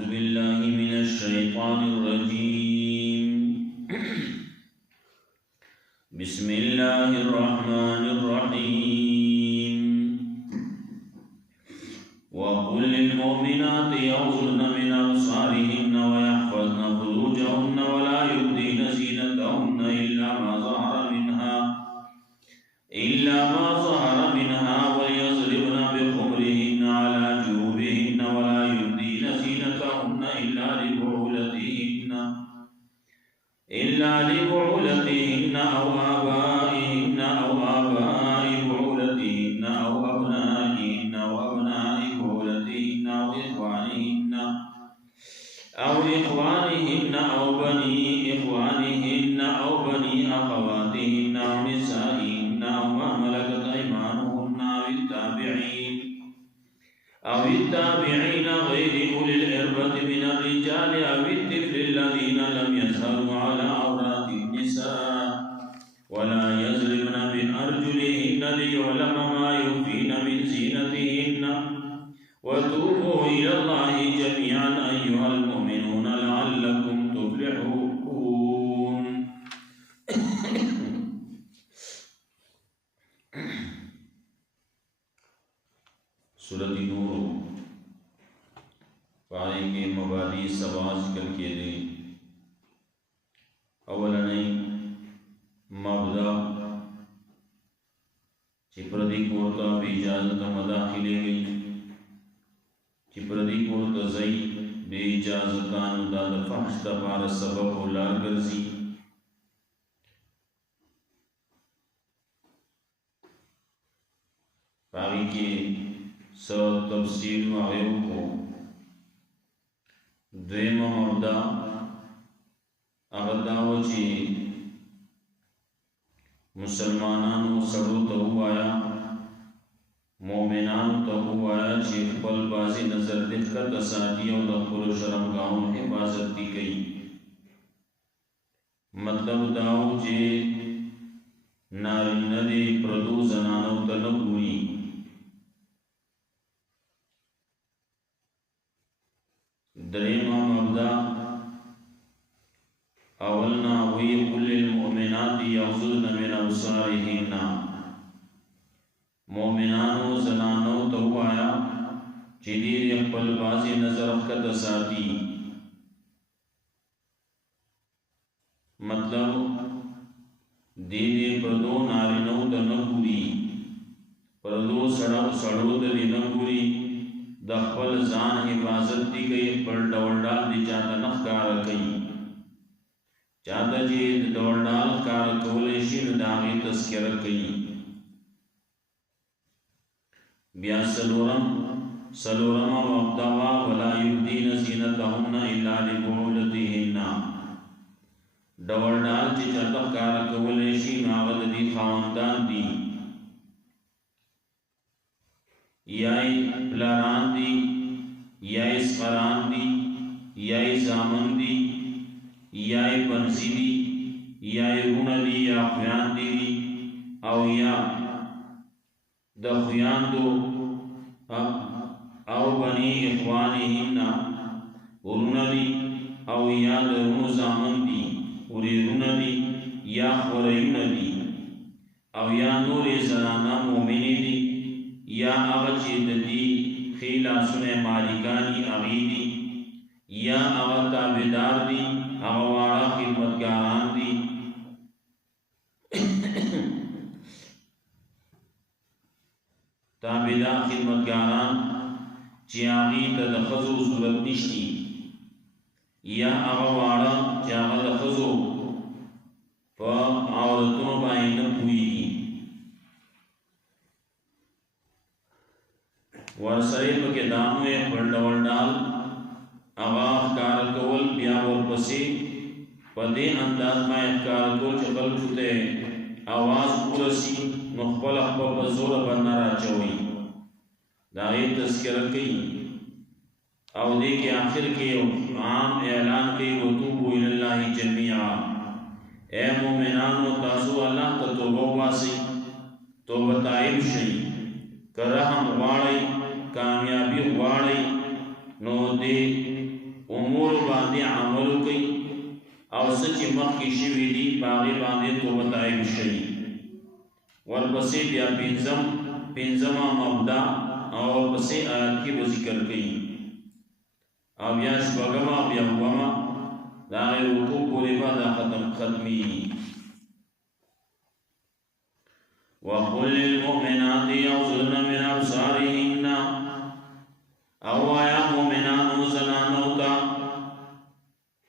أعوذ بالله من الشيطان الرجيم بسم الله الرحمن الرحيم وقل للمؤمنات يغضضن من أبصارهن ويحفظن فروجهن ولا يبدين زينتهن إلا ما ظهر منها وليضربن بخمرهن على جيوبهن ولا يبدين زينتهن إلا لبعولتهن أو آبائهن أو آباء بعولتهن أو أبنائهن وأبناء بعولتهن أو إخوانهن أو بني إخوانهن أو بني أخواتهن أو نسائهن أو ما ملكت أيمانهن أو التابعين غير أولي الإربة من الرجال أو الطفل الذين لم يظهروا على عورات النساء ولا يضربن بأرجلهن ليعلم ما يخفين من زينتهن وتوبوا إلى الله جميعا أيها المؤمنون لعلكم تفلحون. سورۃ نور پائے کے مبادی سبا ذکر کیے دیں. اولنی مبدا چی پردی کورتا بی اجازت مداخلے گئی چی پردی کورتا زئی بی اجازتان دا فحش دا پار سبب و لار گرزی پاگی کے سر تفصیل و غیرو کو دویم مبدا اغداو چی مسلمانانو سڑو تو آیا مومنانو تو آیا چی خپل بازی نظر دقت اساتی و دخل و شرمگاہوں حفاظت دی گئی. مطلب داو چی نارین دی پردو زنانو تنبوی دریم مبدا اولنا وی قل للمؤمنات یغضضن من ابصارهن مومنانو زنانو تو آیا چی دیر خپل بازی نظر اخکت ساتی. مطلب دیر پردو نارینو دا نگوری پردو سڑو دا نگوری دا خپل زان حفاظت دی گئی پر ڈول ڈال دی چاہتا نخ کارا گئی چاہتا جی ڈول ڈال کارا کولیشی نداغی تذکر گئی. بیا سلورم وابدوا ولا یبدین زینتهن الا لبعولتهن ڈول ڈال چی چاہتا کارا کولیشی ناغد دی خواندان دی یای پلاران دی یای سخران دی یای زامن دی یای بنزی دی یای رون دی یا خویان دی او یا دا خویان دو او بنی اخوانهن رون دی او یا دا رون زامن دی اوری رون دی یا خوریون دی او یا نور زنانا مومنی دی یا اغچی دی خیلا سنے مالکانی اغیدی یا اغتا بیدار دی اغوارا خدمتگاران دی تابدار خدمتگاران چی آغی تا دخزو صورت نشتی یا اغوارا چی آغا دخزو پا عورتوں بائندن ہوئی ورسره پکې دانوې پر ډول ډال هغه ښکار کول بیا ورپسې په دې انداز باندې ښکار کول چې خلکو ته اواز ورسي نو خپل په زور باندې راچوي دا یې تذکرہ کوي او دې کې آخر کې عام اعلان کوي وتوبوا الی الله جميعا اے مومنانو تاسو الله ته توبه واسي توبه تائب شئ کرهم غواړئ کامیابی غواړئ نو دې امور باندې عمل کوي او سچ مخکې شوي دي باغې باندې توبه طائب شي ورپسې بیا پنځمه مبدا او پسې آیات کې به ذکر کوي او بیا شپږمه بیا اوومه د هغې رکوع پورې به دا ختمېږي وقل للمؤمنات يغضضن من أبصارهن او آیا مومنانو زنانو تا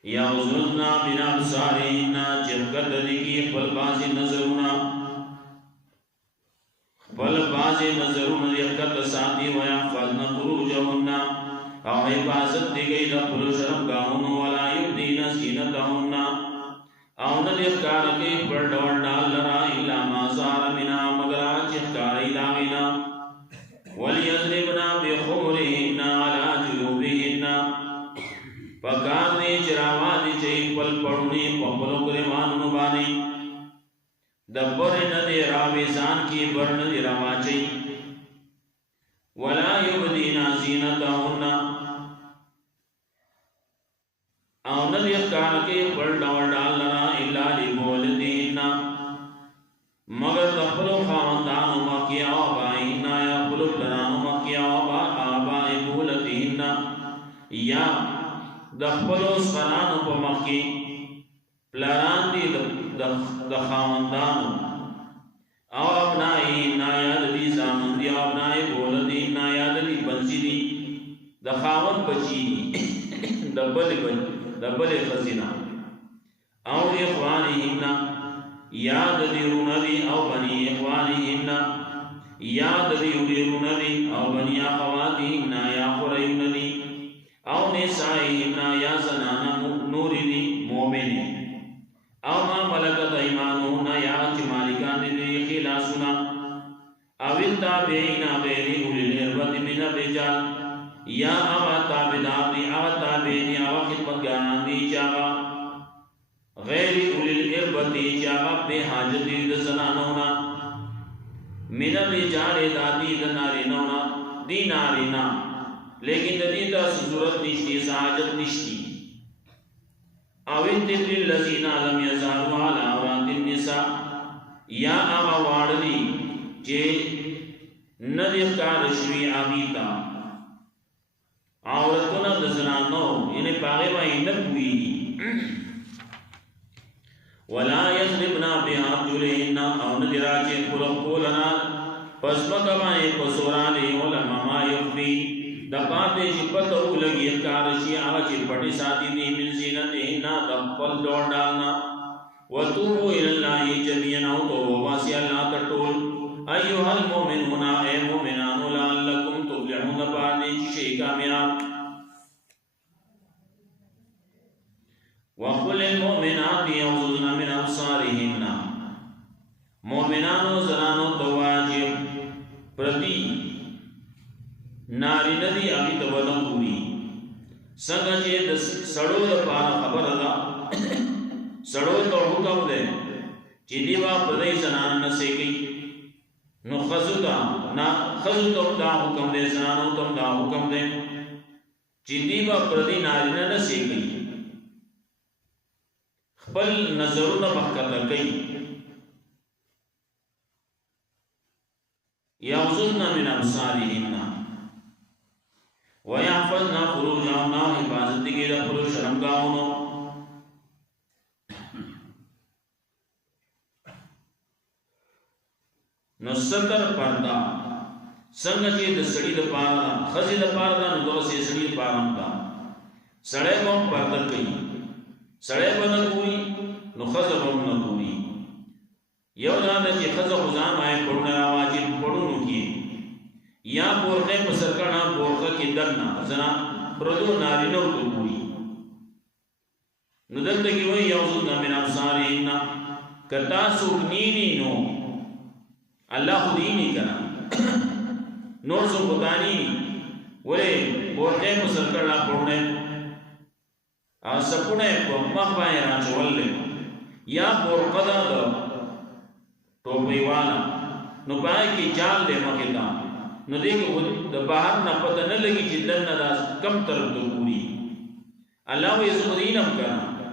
یغضضن من أبصارهن چپکت دیگی خپل بازی نظرونا یکت ساتی ویحفظن فروجهن او حفاظت دیگی دخلو شرمگاہن ولا یبدین زینتهن او ندی اخکارکی پر ڈول ڈال لرا الا ما ظهر منها مگر آج اخکاری لاغینا وَلِيَضْرِبْنَ بِخُمُرِهِنَّ عَلَى جُيُوبِهِنَّ پکار دی چراوا دی چئی پل پڑھنی پپلو گریوانو بانی دبر ندی راویزان کی بر ندی روا چئی وَلَا يُبْدِينَ زِينَتَهُنَّ او ندی اخکار کے پر ڈول ڈال لرا الا لِبُولِدِهِنَّ مگر دخلو خاندانو مکی آبائینا یا خلوب لرانو مکی آبائی بولتینا یا دخلو سخرانو پا مکی پلران دی دخاندانو او ابنائینا یا دلی زامن دی ابنائی بولتینا یا دلی بنزی دی دخاون بچی دبل خزینا او اخوانینا یاد دیرون دی او بنی اخوانیهن یاد دیرون دی او بنی اخواتیهن یا خریون دی او نسائیهن یا زنانا نوری دی مومنی او ما ملکت ایمانوهن یا چمالکان دی خلاسنا او التابعین غیری اولی الاربت من الرجال یا اغا تابدار دی اغا تابعینی اغا خدمتگاران دی چاگا غیری اولی الاربتی چاگا بے حاجتی دزنانونا من الرجال دادی دنارینونا دی نارینا لیکن دی تا ضرورت نشتی سحاجت نشتی اوین تکلی اللذین علم یزارو علا عورات النساء یا آغا وارلی چے ندی اختارشوی آغیتا عورتونا دزنانو یعنی پاغی بائی نبوی ولا يضربن بأرجلهن او ندراجه کولنا پس مکمائے پسورانے علماء ما یخفی دپاتے شپتو لگی اکارشی آجی پڑی ساتی دی من زینتهن دپل دوڑ ڈالنا وَتُوبُوا إِلَى اللَّهِ جَمِيعًا او توبہ سے اللہ تٹول ایوہا المومنون اے مومنان لعلکم تفلحون پانے شئی کامیاب وَقُلِ الْمُؤْمِنَاتِ يَغْضُضْنَ مِنْ أَبْصَارِهِنَّ مومنانو زنانو تواجب پرتی ناری ندی آگی تبادن کوری سنگا چه سڑو دا پارا خبر دا سڑو تو حکم دے چی دیوا پردی زنان نسے گئی نو خزو تم دا حکم دے زنانو تم دا حکم دے چی دیوا پردی ناری نسے گئی خپل نظرونه مخکته کوي یغضضن من ابصارهن ويحفظن فروجهن حفاظت کی د خپل شرمګاونو نو ستر پردا څنګه چې د سړي د پاره خزي د پاره نو دوسه سړي د پاره تا سړی کوم پردا کوي سړی بنه کوي نو خزه هم نه کوي یو دا چې خزه خزان آئے پړونه واجب پړونو کې یا پورغه په سرکړه پورغه کې درنا زنا پردو نارینو ته کوي نو دلته کې وایي یغضضن من ابصارهن کتا سوکنینی نو الله خدینی کنا نور سو بتانی وله پورغه په سرکړه پړونه او سپونه په مخ باندې راچول یا پورغه دا ټوپی والا نو پای کې جال دې مخه دا نو دې کې د بهر نه پته نه لګي چې دنه دا کم طرف ته پوری الله وی زخدینم کرنا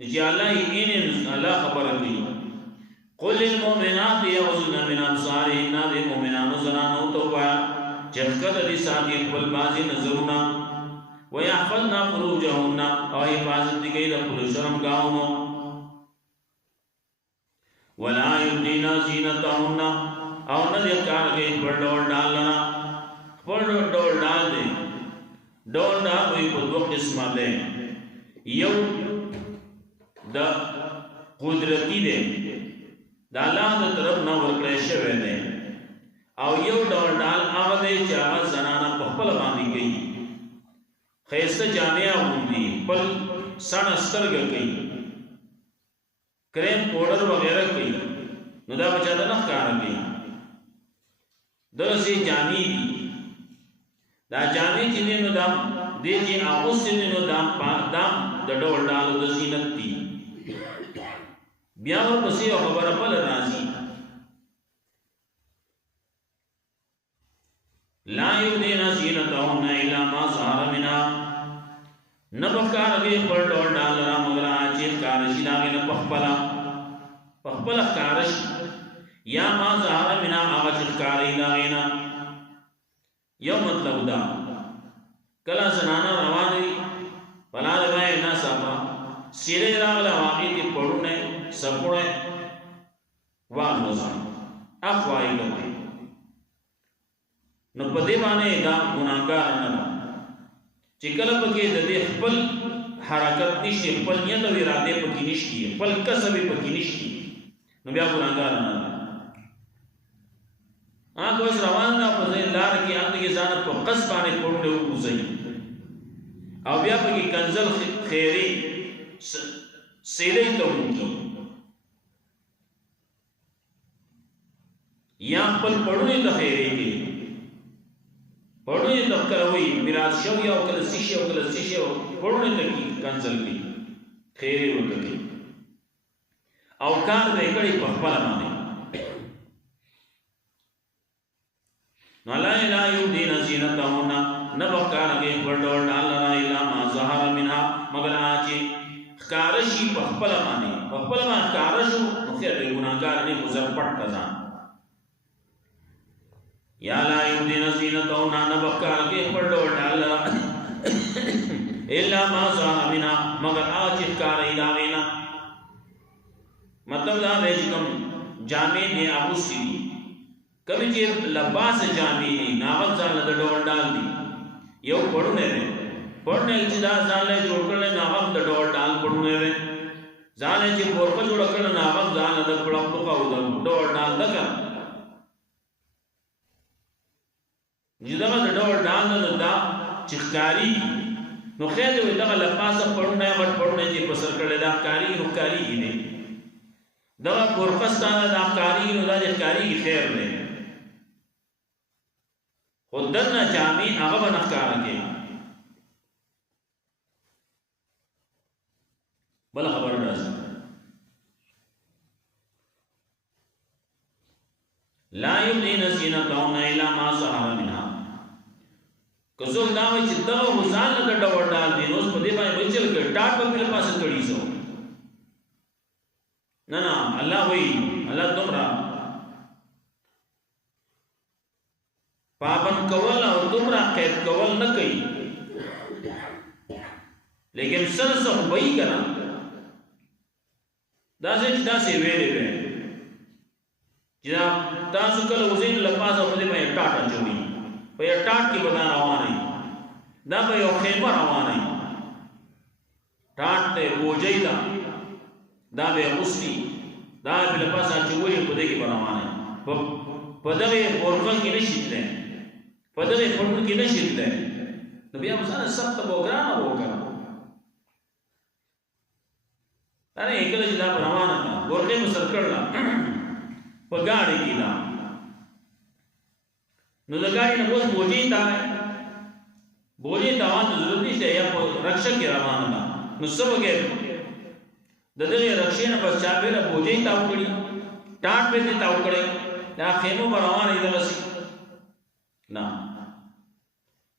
جی اللہ این اللہ خبر کی قل للمؤمنات یغضن من ابصارهن دے مومنانو زنانو تو پایا جبکت دی ساتھی اقبل بازی نظرنا ویحفظن فروجهن اور حفاظت دی گئی رب شرم گاؤنو ولا یبدین زینتهن اور ندی کار گئی پر ڈول ڈال لنا پر ڈول ڈال دے ڈول ڈال ہوئی پر دو قسمہ دے یو دا قدرتی دے دا اللہ دا طرف نہ ورکڑے شوے دے او یو ڈول ڈال آغا دے چاہا زنانا پخپل باندی گئی خیستہ جامعہ ہوندی پل سان استرگ گئی کریم پوڈر وغیرہ گئی نو دا بچہ دا نخکار گئی درسی جامعی دی دا جامعی چیزی نو دام دے جی آغوز چیزی نو دام دا ڈول ڈالو دا زینت دی بیاور پسی و خبر پل رازی لا یبدین زینتهن الا ما ظهر منها نبکار اگے پر ڈول ڈال را مگر آچی کارشی لاغی نپخپلا پخپلا کارش یا ما ظهر منها آغا چکاری لاغینا یو مطلب دا کلا زنانا روانی پلا دبائے نا سابا سیرے راغلا واقعی تی پڑھونے سپوڑے واغ نظام اخوائی کرتے نو پدے بانے دا گناہگار نہ چکل پکے دے خپل حرکت نشتی خپل نیت و ارادے پکی نشتی خپل کسب پکی نشتی نو بیا گناہگار نہ آنکھ بس روان دا پزے لار کی آنکھ کی زانت کو قص بانے پڑھنے ہو گزئی او بیا پکی کنزل خیری سیلے تو کی یا خپل پڑھنے تا خیرے کی پڑھنے تا کروئی میراث شو یا وکل سیشے پڑھنے تا کی کنزل کی خیرے ہوتا کی اوکار دے کڑی پخپلا مانے نالا لا یبدین زینتهن نبکار اگے پر ڈول ڈال لنا الا ما ظهر منها مگر آچے خکارشی پخپلا مانے پخپلا مانے خکارشو مخیر گناہگار نے مزر پٹ کزان یا لا یبدین زینتهن نبکار اگے پر ڈول ڈال لنا الا ما ظهر منها مگر آچے خکاری لاغینا مطلب دا دے جکم جامع نے ابو سیدی کبھی چیر لباس جامعی نہیں ناغت زال دا ڈول ڈال دی یو پڑھنے رہے پڑھنے اجدا زال لے جوڑ کرنے ناغت دا ڈول ڈال پڑھنے رہے زال لے چیر پورکا جوڑ کرنے ناغت زال دا پڑھا پڑھا ڈول ڈال دا کر جدا دا ڈول ڈال دا چکاری نو خیر جو دا لباس پڑھنے غٹ پڑھنے چیر پسر کرنے دا کاری رکاری ہی نہیں دا پورکستانا دا کاری نو دا کاری کی خیر نہیں خودنا جامعی آغا بنخکار کے بلا خبر رازم لا یبدین زینتهن الا ما ظهر منها کسوک داوی چی دغا غزان لگا ڈور ڈال دین اس پدے بائی بچل کر ٹاٹ پا پھر پاس کڑی سو نا اللہ وی اللہ تم را پابند کول اور تمرا قید کول نہ کئی لیکن سر سخ بئی کنا دا سے ویلے وے جناب تاسو کل وزین لپاس اپنے میں ٹاٹا چوڑی پہ یہ ٹاٹ کی بدا روانی دا پہ یہ خیمہ روانی ٹاٹ تے بوجئی دا بے غسلی دا پہ لپاس چوڑی پدے کی بناوانے پدے بورکل کی نشید لیں پدے پڑھن کی نشید لیں نبی آمسان سخت بوگرانا بوگرانا ارے ایکل جدا بناوانا تھا بورکل مسر کرلا پا گاڑی کی دا نو دا گاڑی نبوز بوجی تا ہے بوجی تاوان تو ضرورت نہیں سے یا رکشک کی روانا دا نو سب اگر دا دغی رکشی نبس چاپی را بوجی تاو کری ٹاٹ پہ تی تاو کری دا خیموں پر روانا دا بسی نا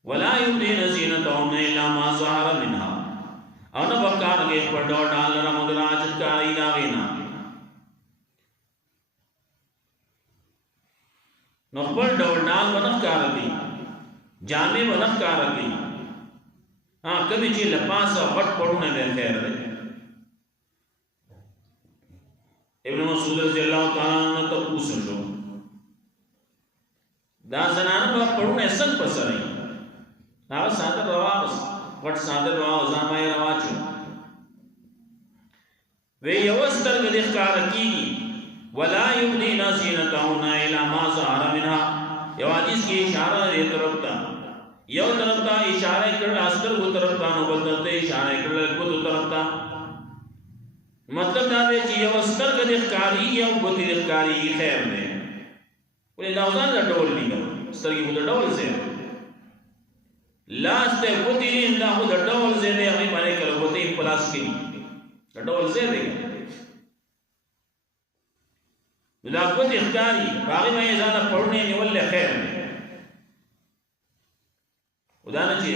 ولا یبدین زینتهن الا ما ظهر منها او نه وکړ کې خپل ډول ډال را مگر راج کاری دا وینا نو خپل ډول ډال ونه کار کوي جامې ونه کار کوي ها کبي چې لپاسه غټ پړونه به خیر ده ابن مسعود رضی الله تعالی عنہ ته پوښتنه دا زنانه په پړونه څنګه پسري دا ساده رواز غټ ساده رواز ځامای رواج وی یوستر د ښکار کیږي ولا یبدین زینتهن الا ما ظهر منها یو حدیث کی اشاره دې طرف ته یو طرف ته اشاره کړل اصل کو طرف ته نو بل ته اشاره کړل کو طرف ته مطلب دا دی چې یو ستر د ښکاری یو بوت د ښکاری خیر نه ولې دا ځان د ډول دی سترګې په ډول سي لاس ته بوت دی دا په ډول سي نه هغه باندې کړو بوت په پلاس کې ډول سي دی دا بوت ښکاری هغه باندې ځان پړونه نیول خیر نه ودانه چې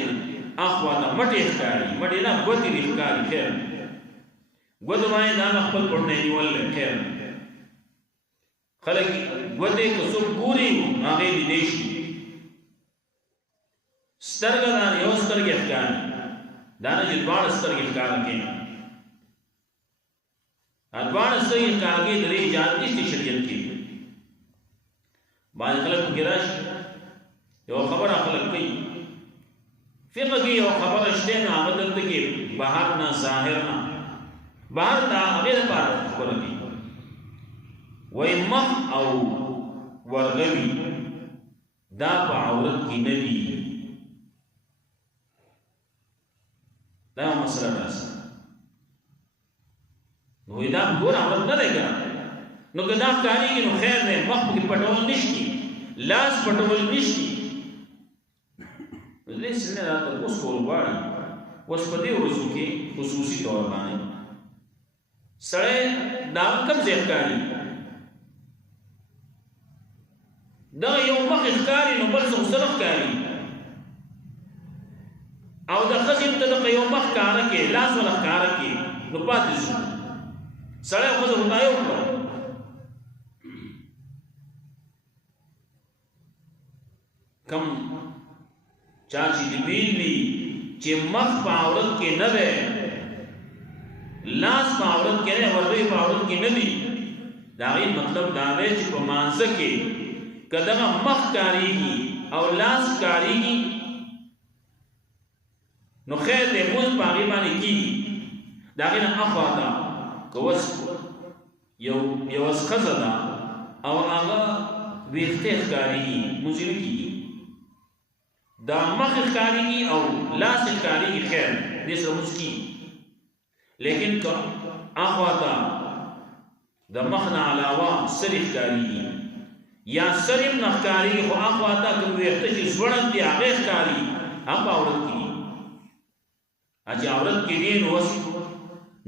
اخواته مټي ښکاری مټي نه بوت دی ښکاری خیر گوده باندې دا خپل پړنه نیول خیر خلک گوده کو سو ګوري هغه دي دیشي سترګه دا یو سترګه ښکار دا نه چې دوه سترګې ښکار کوي دوه سترګې ښکار کوي د ایجاد دي شریعت کې باندې خلک ګراش یو خبره خلک کوي فقہ کې یو خبره شته نه عمل کې بهر نه ظاهر نه بار دا غیر بار خبرتی وی مخ او ورغوی دا پا عورت کی ندی دا مسئلہ راسا نوی دا گور عورت ندے گا نو کدا کاری کی نو خیر نے مخ کی پٹول نشتی لاس پٹول نشتی لیس نے راتا اس کول باری اس پدی ورسو کی خصوصی طور بانے سړی دا کم ځای ښکاري دا یو مخ ښکاري نو بل څه سره ښکاري او د ښځې ته دغه یو مخ ښکاره کې لاس ولا ښکاره کې نو پاتې شو سړی ښځه خدای وکړه کم چا چې دې ویلي چې مخ په عورت کې نه دی لاس په عورت کې نه ورغوی په عورت کې نه دي دا غي مطلب دا دی چې په مانځه کې کداغه مخ کاریږي او لاس کاریږي نو خیر دې موږ په هغه باندې کیږي دا غي نه اخواته کوس یو خزه ده او هغه ویخته کاریږي موږ کیږي دا مخ کاریږي او لاس کاریږي خیر دې سره موږ کیږي لیکن که اخواتا د مخنا علاوه سرخ کاری یا سرم نخکاری خو اخواتا کم ویخته چی زورن دی آغیخ کاری اپا عورت کی اچھا عورت کی دین وس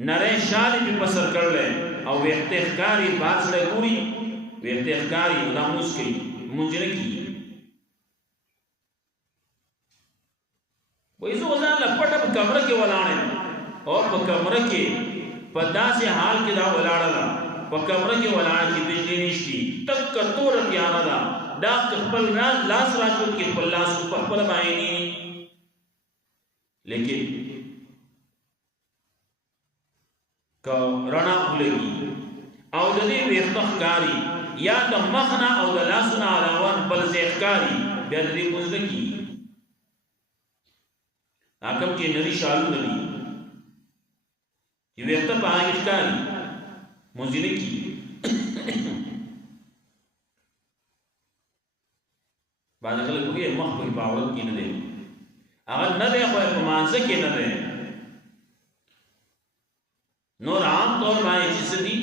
نرے شالی پی پسر کر لے او ویخته کاری باز لے گوری ویخته کاری مداموس کی منجر کی ویسو وزان لپٹا پا کمرہ کے ولانے اور په کمره کې په داسې حال کې دا ولاړه ده په کمره کې ولاړه چې بجلی نشتی تک تور تیاره ده دا خپل لاس راچول کې خپل لاس په خپل باندې لیکن که رڼا ولګي او د دې ویښته ښکاري یا د مخ نه او د لاسو نه علاوه بل ځای ښکاري بیا د دې مزده کېږي حکم کې نری شالو نه دي چې ویښته په هغې ښکاري مونځې نه کېږي بعضې خلک پوهېږي مخ پکې په عورت کې نه دی هغه نه دی خو په مانځه کې نه دی نور عام طور باندې چې څه دي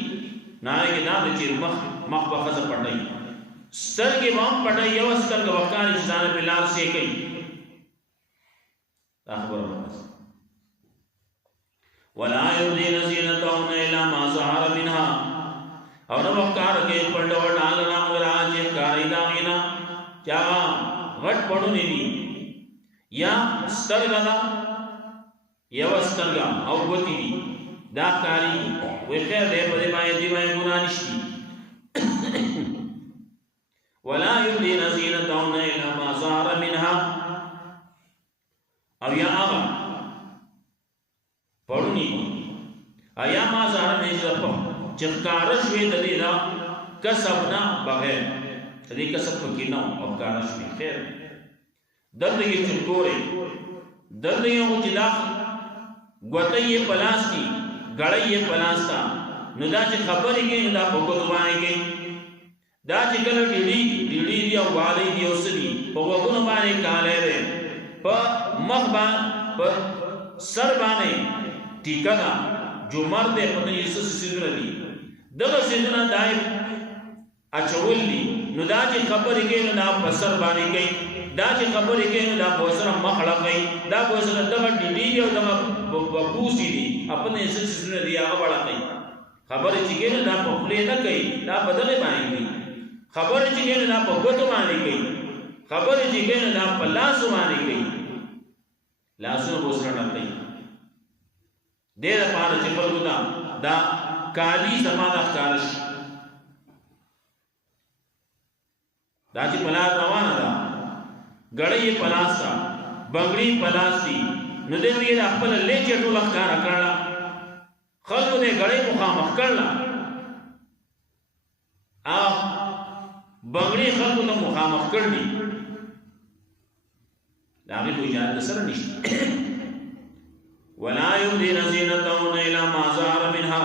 نه هغې کې دا دی چې مخ به ښځه پټوي سترګې به هم پټوي یوه سترګه به ښکاري چې ځان پرې لار سې کوي دا خبره ده ولا يبدين زينتهن الا ما ظهر منها او نو وقار کې پړډو ډال رام راج کاری دا وینا چا غټ پړو نه دي یا سترګلا یو سترګه او ګوتې دي دا ښکارېږي وایي خیر دی په دې باندې ګناه نشته ولا يبدين زينتهن إلا ما ظهر منها او یا هغه پړونی ایا ما ظهر نه چې ښکاره شوې د دې نه کسب نه بغیر د دې کسب پکې نه او ښکاره شوې خیر دلته یې چمکورې دلته یې چې دا ګوته یې پلاس دي ګړی یې پلاس تا نو دا چې خبرې کوي نو دا په ګوتو باندې کوي دا چې کله ډیډي دی او والی دی او سړي په وګونو باندې کاله ده په مخ باندې په سر باندې ټیکا دا جو مرده په دې سيزونه دي دغه سيزونه دای اچول دي نو دا چې خبرې کوي نو دا په سر باندې کوي دا چې خبرې کوي نو دا په سر مخ لګي دا په سر دغه ډیډي او دغه بوسي دي خپل سيزونه دي هغه وړاندې خبرې چې کوي دا په خپل نه کوي دا بدله باندې کوي خبرې چې کوي دا په ګوتو باندې کوي خبرې چې کوي دا په لاسو باندې کوي لاسو بوسره نه کوي دې لپاره چې خلکو دا کالی زمانہ کارش دا چې پلاس روانه ده غړې پلاس تا بنگړي پلاسي نو دې دې خپل لېچې ټول ښکار کړل خلکو دې غړې مخامخ کړل بنگړي خلکو ته مخامخ کړني دا به اجازه سره نشته ولا يبدين زينتهن إلا ما ظهر منها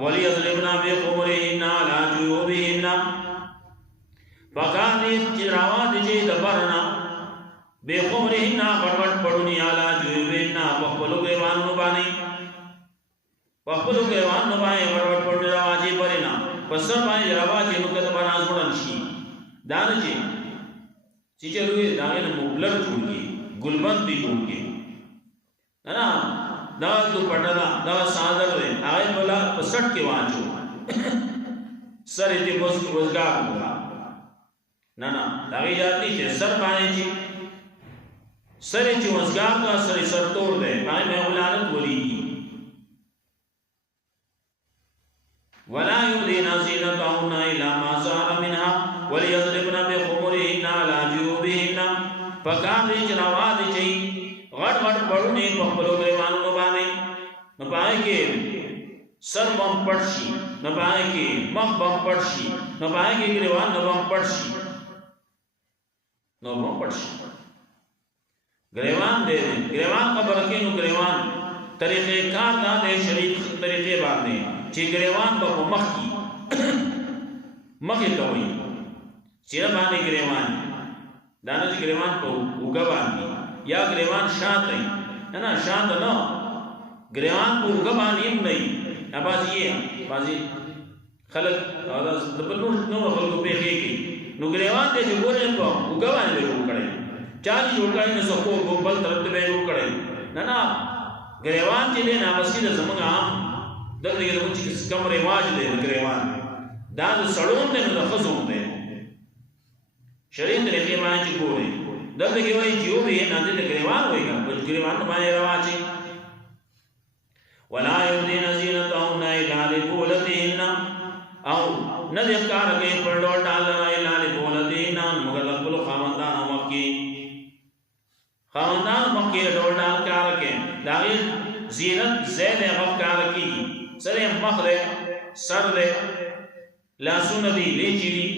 وليضربن بخمرهن على جيوبهن فقال چراوات جي دبرنا بخمرهن غړوټ پړونی على جيوبهن وقبلوا گریوانو باندې غړوټ پړونی راواجي پرنا پس باندې راواجي نو کته باندې ازوړن شي دان چې چلوې داغه مبلغ جوړي ګلبند دی جوړي نه دا دوپټا دا صادر دی هغه بولا پسټ کې واچو سره دې بس وزګار وکړه نه دا یادی چې سر باندې چې سره چې وزګار کا سره سر توڑ دی باندې مې ولادت ولي ولا يبدين زينتهن إلا ما ظهر منها وليضربن بخمرهن على جيوبهن فقال جنواد چي غټ غټ پړونی په خپل ګریوانو باندې نه پای کې سر بم پړشي نه پای کې مخ بم پړشي نه پای کې ګریوان نه بم پړشي نو بم پړشي ګریوان دې ګریوان خبر کې نو ګریوان طریقې کار دا دې شریک طریقې باندې چې ګریوان په مخ کې مخې ته وي چې باندې ګریوان دا نه ګریوان په وګ باندې یا ګریوان شاته نه شاته نه ګریوان په وګ باندې هم نه بازی خلک دا د بل نو خلکو په کې نو ګریوان دې ګورې په وګ باندې جوړ کړي چا جوړ کړي نو څوک بل طرف ته جوړ کړي نه ګریوان چې نه وسیله زمونږ عام دغه یو چې کوم رواج دی ګریوان دا د سړون نه د خزون دی شریعت طریقې باندې ګوري دغه یو چې یو به نه د ګریوان وایي په ګریوان باندې رواجي ولا يبدين زينتهن إلا لبولتهن او ندی کار کې پړډول ډالر الا لبولتهن مگر خپل خاوندانو مکه ډول ډال کار کې داغه زینت زید هغه کار کې سره مخ له سر له لاسونه دی لیچی دی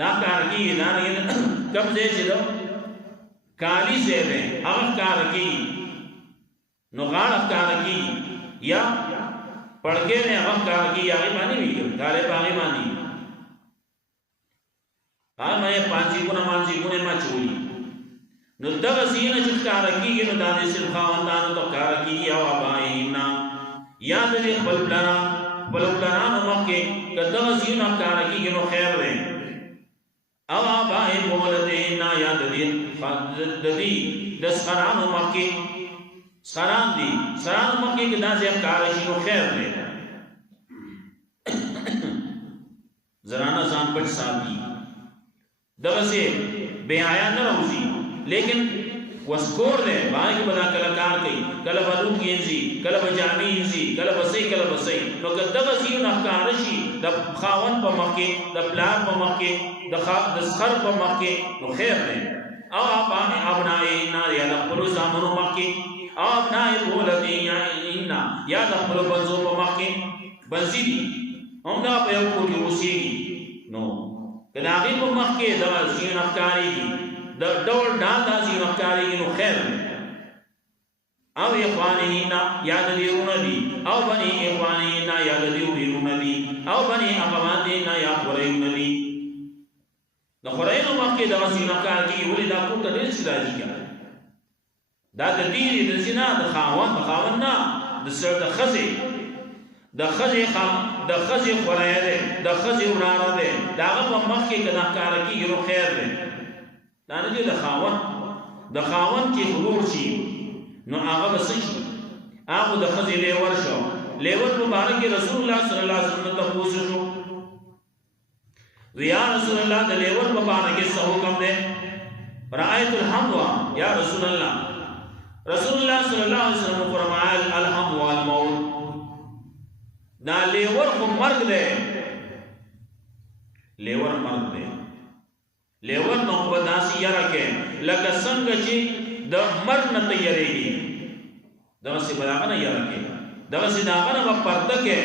دا کار کې نه کم ځای چې دو کالی زید هغه کار کې نو غاړه کار کې یا پړګې نه هغه کار کې هغه باندې وی غاړه باندې باندې مې پانچی ګونه ما چولی نو دغه زینه چې کار کېږي نو دا د صرف خاوندانو ته کار کېږي او اباینا یا د خپل پلانانو مکه کدغه زینه کار کېږي نو خیر دی او ابای بولدینا یا د دې د سخرانو مکه سخران مکه کې دا ځای کار شي نو خیر دی زنانه ځان پټ ساتي دغه سي بے حیا نه راوځي لیکن وسکور دے باقی کی بنا کلکار کئی کل بلوک ینزی کل بجامی ینزی کل بسی نو که دغا زیون اخکارشی دا خاون پا مکی دا پلار پا مکی دا سخر پا مکی نو خیر دے او ابنائینا یا دا پلو زامنو مکی او ابنائی بولدینا یا دا پلو بنزو پا مکی بنزی دی هم دا پا یو کوٹی وسیگی نو که داغی پا مکی دا زیون اخکاری کی دور ڈال دا زیون اخکاری کی نو خیر دے او اخوانینا یاد دیرون دی او بنی اخوانینا یاد دیرون دی او بنی اخوانینا یاد خورین دی دا خورین مخی دا زیون اخکار کی ولی دا کوتا دیر سی راجی کیا دا دیری دا زینا دا خاون نا دا سر دا خزی دا خزی خورای دے دا خزی ورارا دے دا غب مخی کنا اخکار کی گرو خیر دے دا نجی دا خاون کی غرور چی نو آغا بسشی آغا دا خزی لیور شو لیور مبارکی رسول اللہ صلی اللہ علیہ وسلم تفوز شو ویا رسول اللہ دا لیور مبارکی سحکم دے رائیت الحموہ یا رسول اللہ صلی اللہ علیہ وسلم فرمائل الحموہ الموت دا لیور کو مرگ دے لیور مرگ دے لیور نقبہ داسی یرکے لکا سنگ چی دا مرگ نہ تیارے گی دا سی بلاغا نہ یرکے دا سی داغا نہ پردکے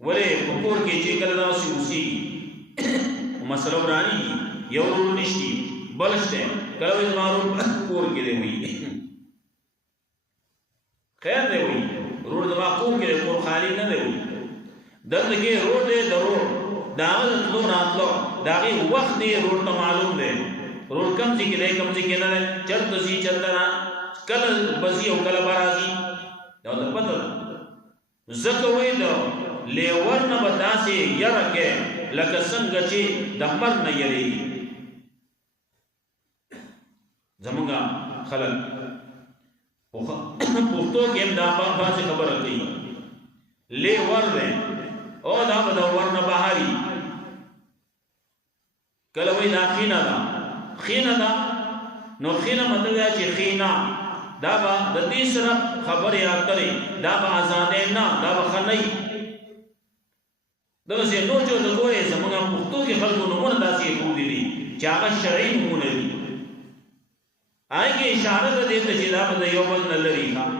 ولے پکور کی چیکل دا سی اسی مسئلہ برانی یو رول نشتی بلشتے کلوز مارو کور کے دے ہوئی خیر دے ہوئی رول دماغ کور کے دے کور خالی نہ دے ہوئی دند کے رول دے دا رول داغا دلو راتلو داغی وقت دے رول تا معلوم دے رول کم سی کلے کم سی کلے چلت سی چلتنا کل بزی او کل برازی دا دا پتر زکوئی دا لیور نبتا سی یرکے لکا سنگ چی دا مر نیری زمانگا خلق پختو کے امدابا باسی خبر رکھئی لیور دے او دا بدا ورن بہاری کلوئی دا خینا دا نو خینا مطلب ہے چی خینا دا با دا تیسرا خبر یاد کرے دا با آزادے نا دا با خنائی دا سے نو جو دا گوئے زمانگا پختو کی خلقو نمون دا سی خودی دی چاگا شرعی نمون دی آئے کہ اشارہ دا دیتا چی دا با دا یوبل نلری خوا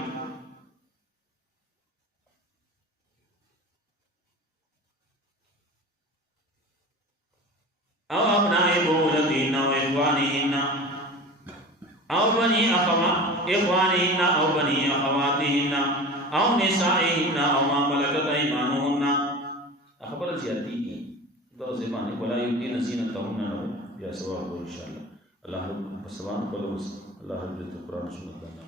او ابنائی بولتینا و اخوانینا او بنی اخوانینا او بنی اخواتینا او نسائینا او ما ملکت ایمانونا اخبر زیادتی کی دو زبانی ولا یبدین زینتہن نو یا سواب انشاءاللہ اللہ رب سبحانہ اللہ حضرت قرآن سنت